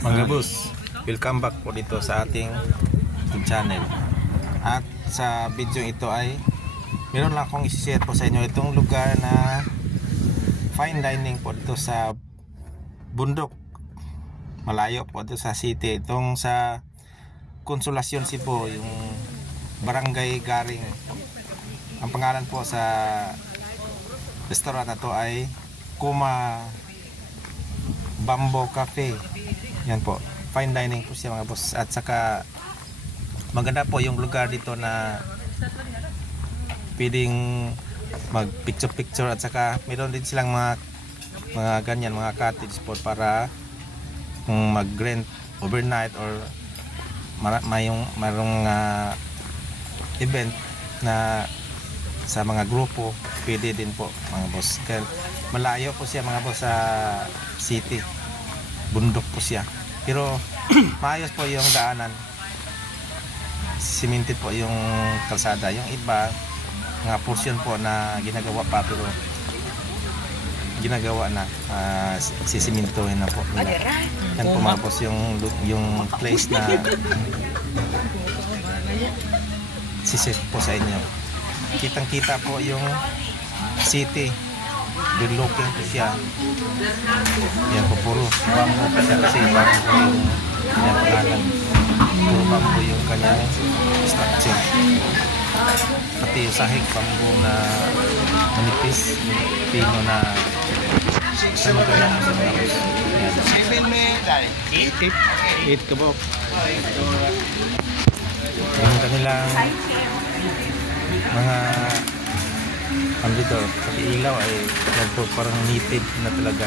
Mga boss, welcome back po dito sa ating YouTube channel. At sa video ito ay meron lang akong i-share po sa inyo itong lugar na fine dining po dito sa bundok. Malayo po dito sa city. Itong sa Consolacion, Cebu, yung Barangay Garing. Ang pangalan po sa restaurant na to ay Kuma Bamboo Cafe. Yan po, fine dining po siya mga boss. At saka maganda po yung lugar dito na pwedeng mag picture at saka meron din silang mga ganyan, mga cottage po para mag rent overnight or mayroong event na sa mga grupo, pwede din po mga boss. Kaya malayo po siya mga boss sa city, bundok po siya, pero maayos po yung daanan, cemented po yung kalsada. Yung iba mga portion po na ginagawa pa, pero ginagawa na, sisimintuhin na po nila. Yan po mga boss yung place na siset po sa inyo. Kitang kita po yung city, good looking po siya. Yan po, puro bamboo po siya kasi bamboo yung kanyang pangalan, puro bamboo yung kanyang structure. Pati yung sahig bamboo na manipis, pino na sa maganda po sa mga boss. 8 kabok. Yung kanilang mga dito, pati ilaw ay parang native na talaga.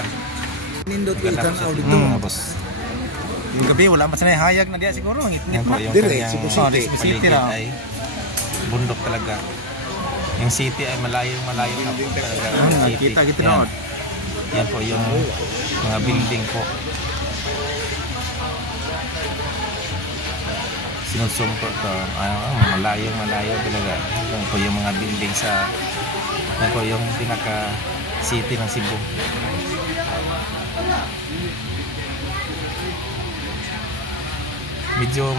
Nindot ikan out dito mga boss. Yung gabi wala pa sanay hayag na diya siguro. Yan po yung kanyang city ay bundok talaga. Yung city ay malayo na po talaga. Kita gitu no. Yan po yung mga building po. Sinusumpo to. Malayo talaga. Yan po yung mga building sa, yan po yung pinaka city ng Cebu. Medyo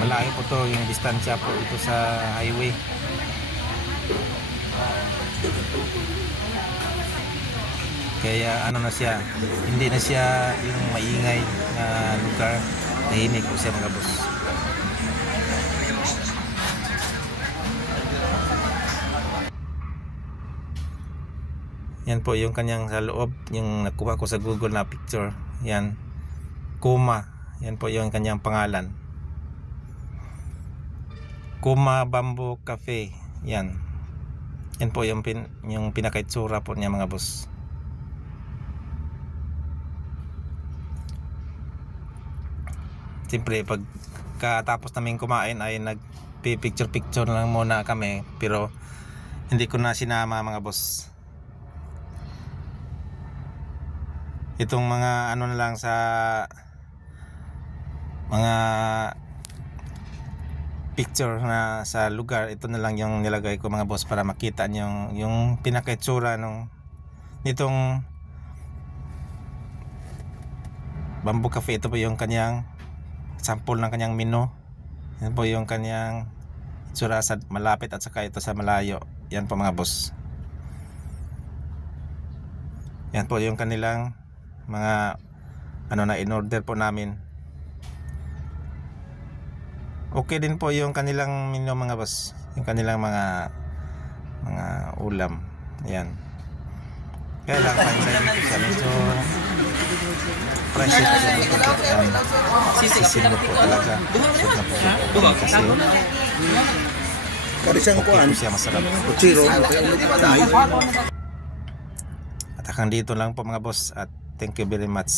malayo po to yung distansya po ito sa highway. Kaya ano na siya, hindi na siya yung maingay na lugar. Tahimik po siya mga boss. Yan po yung kanyang sa loob, yung nakuha ko sa Google na picture. Yan, Kuma. Yan po yung kanyang pangalan, Kuma Bamboo Cafe. Yan. Yan po yung pinakaitsura po niya mga boss. Siyempre pagkatapos namin kumain ay nagpi-picture lang muna kami, pero hindi ko na sinama mga boss. Itong mga ano na lang sa mga picture na sa lugar, ito na lang yung nilagay ko mga boss para makita niyo yung pinakaitsura nitong Bamboo Cafe. Ito po yung kanyang sample ng kanyang menu. Yan po yung kanyang itsura sa malapit at saka ito sa malayo. Yan po mga boss. Yan po yung kanilang mga ano na in-order po namin. Okay din po yung kanilang menu mga boss, yung kanilang mga ulam. Yan. Kaya lang fine dining po siya. Medyo price po siya dito. Sisimot po talaga. Sud na po kasi karisang kuan siya masarap. Chiro. At hanggang dito lang po mga boss, at thank you very much.